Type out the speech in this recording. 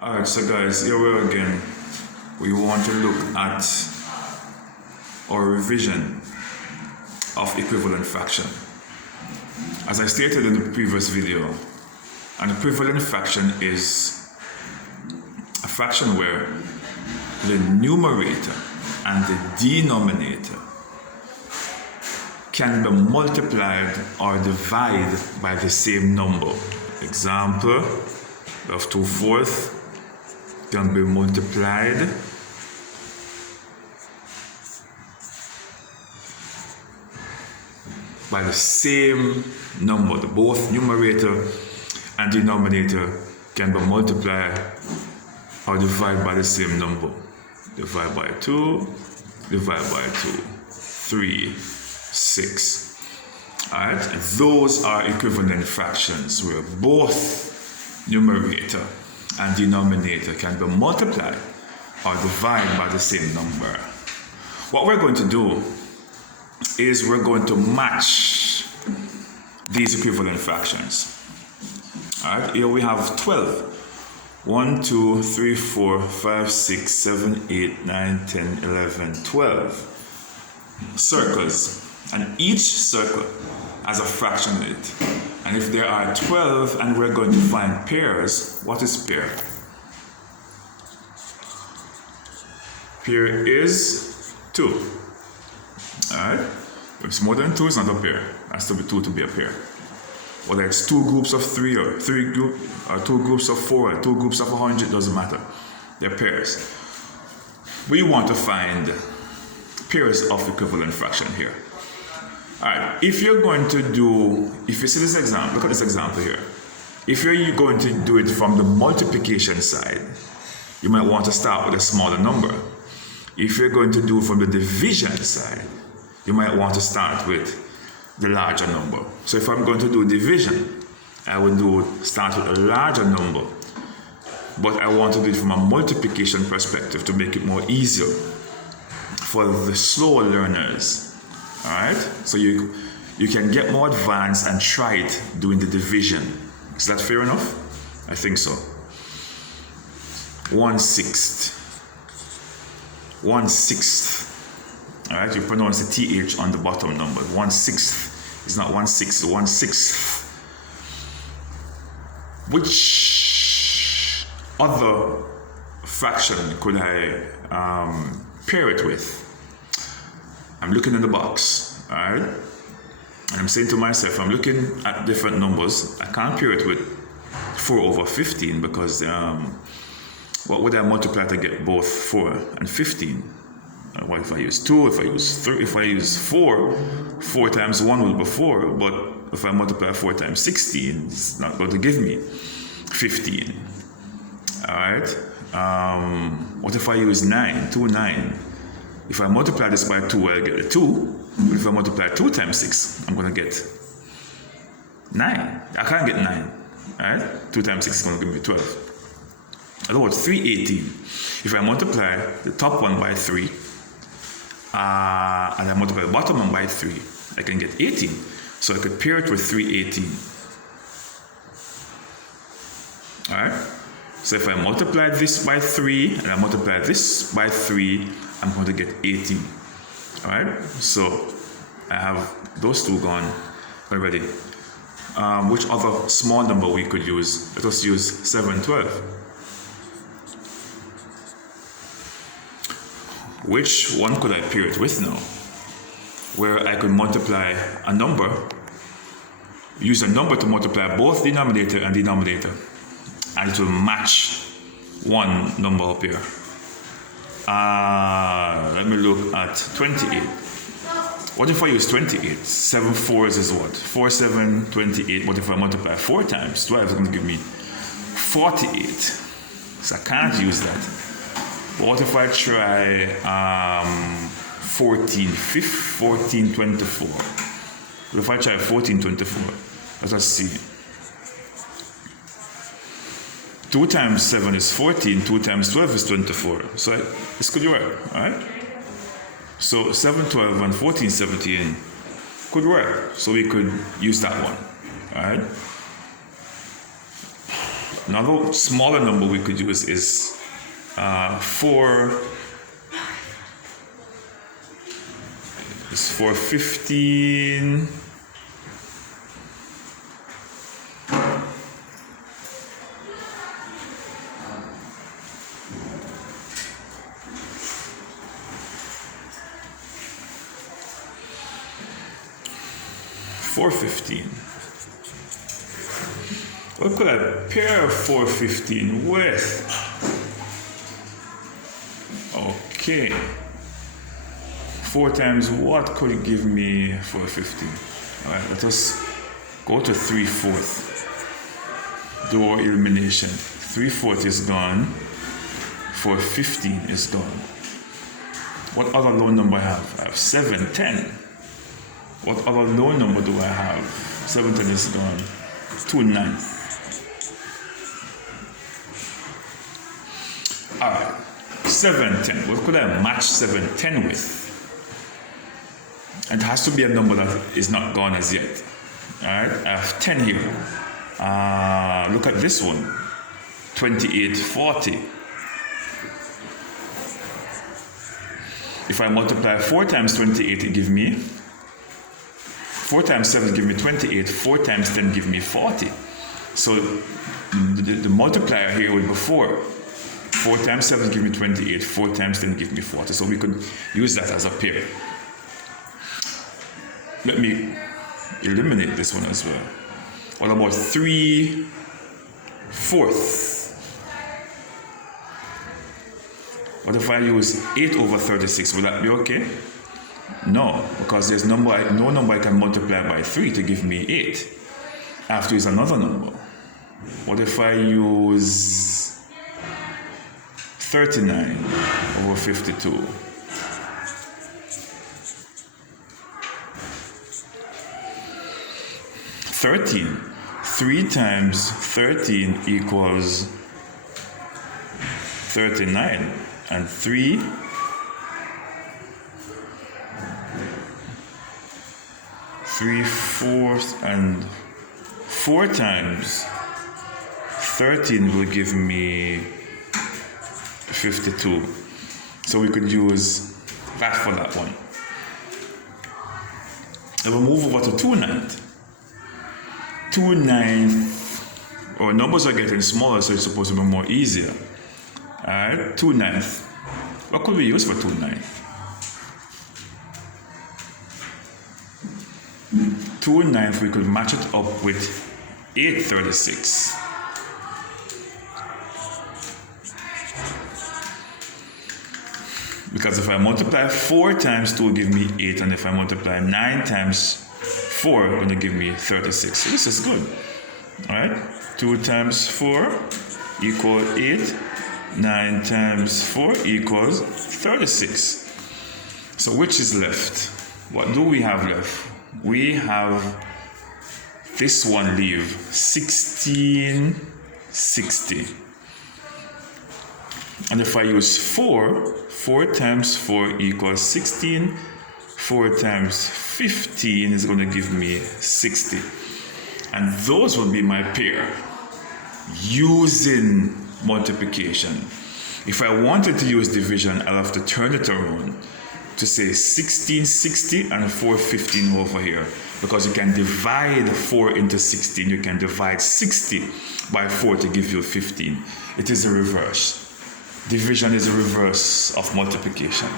Alright, so guys, here we are again. We want to look at our revision of equivalent fraction. As I stated in the previous video, an equivalent fraction is a fraction where the numerator and the denominator can be multiplied or divided by the same number. Example, we have 2/4 can be multiplied by the same number. Both numerator and denominator can be multiplied or divided by the same number. Divide by 2, divide by 2, 3, 6. Alright, those are equivalent fractions where both numerator and denominator can be multiplied or divided by the same number. What we're going to do is we're going to match these equivalent fractions. Alright, here we have 12. 1, 2, 3, 4, 5, 6, 7, 8, 9, 10, 11, 12 circles, and each circle has a fraction in it. And if there are 12 and we're going to find pairs, what is pair? Pair is 2. Alright? If it's more than 2, it's not a pair. It has to be 2 to be a pair. Whether it's 2 groups of 3 or 2 groups of 4 or 2 groups of 100, doesn't matter. They're pairs. We want to find pairs of equivalent fraction here. Alright, if you're going to do, if you see this example, look at this example here. If you're going to do it from the multiplication side, you might want to start with a smaller number. If you're going to do from the division side, you might want to start with the larger number. So if I'm going to do division, I would start with a larger number, but I want to do it from a multiplication perspective to make it more easier for the slower learners. Alright, so you can get more advanced and try it doing the division. Is that fair enough? I think so. 1/6. 1/6. Alright, you pronounce the TH on the bottom number. 1/6 is not 1/6, 1/6. Which other fraction could I pair it with? I'm looking in the box, alright? And I'm saying to myself, I'm looking at different numbers. I can't pair it with 4/15 because what would I multiply to get both 4 and 15? What if I use 2, if I use 3, if I use 4, 4 times 1 will be 4, but if I multiply 4 times 16, it's not going to give me 15. Alright? What if I use 9, 2, 9? If I multiply this by 2, I'll get a 2. But if I multiply 2 times 6, I'm going to get 9. I can't get 9. Alright? 2 times 6 is going to give me 12. In other words, 318. If I multiply the top one by 3, and I multiply the bottom one by 3, I can get 18. So I could pair it with 318. Alright? So if I multiply this by 3 and I multiply this by 3, I'm going to get 18. Alright? So I have those two gone already. Which other small number we could use? Let us use 7/12. Which one could I pair it with now? Where I could multiply a number, use a number to multiply both denominator and denominator, and it will match one number up here. Let me look at 28. What if I use 28? 7 4s is what? 4, 7, 28. What if I multiply 4 times 12? It's going to give me 48. So I can't use that. But what if I try 1424? What if I try 1424? Let us see. 2 times 7 is 14, 2 times 12 is 24. So this could work, alright? So 712 and 1417 could work. So we could use that one, alright? Another smaller number we could use is 415. What could I pair 415 with? Okay. 4 times what could it give me 415? Alright, let us go to 3/4. Door elimination. 3/4 is gone. 415 is gone. What other low number I have? I have 7, 10. What other low number do I have? 7, 10 is gone. 2, 9. Alright, 7, 10. What could I match 7, 10 with? It has to be a number that is not gone as yet. Alright, I have 10 here. Look at this one. 28, 40. If I multiply 4 times 28, it gives me 4 times 7 give me 28, 4 times 10 give me 40. So the multiplier here would be 4. 4 times 7 give me 28, 4 times 10 give me 40. So we could use that as a pair. Let me eliminate this one as well. What about 3/4? What if I use 8 over 36? Will that be okay? No, because there's no number I can multiply by 3 to give me 8. I have to use another number. What if I use 39 over 52? $13. 3 times 13 equals 39. And 3 3/4 and 4 times 13 will give me 52. So we could use that for that one. And we'll move over to 2/9. 2/9, or numbers are getting smaller, so it's supposed to be more easier. Alright, 2/9. What could we use for 2/9? 2/9, we could match it up with 8/36. Because if I multiply 4 times 2 will give me 8, and if I multiply 9 times 4 it's going to give me 36. So this is good. Alright, 2 times 4 equals 8. 9 times 4 equals 36. So which is left? What do we have left? We have this one leave, 1660. And if I use 4 times 4 equals 16. 4 times 15 is going to give me 60. And those will be my pair using multiplication. If I wanted to use division, I'll have to turn it around to say 1660 and 415 over here, because you can divide 4 into 16. You can divide 60 by 4 to give you 15. It is a reverse. Division is a reverse of multiplication.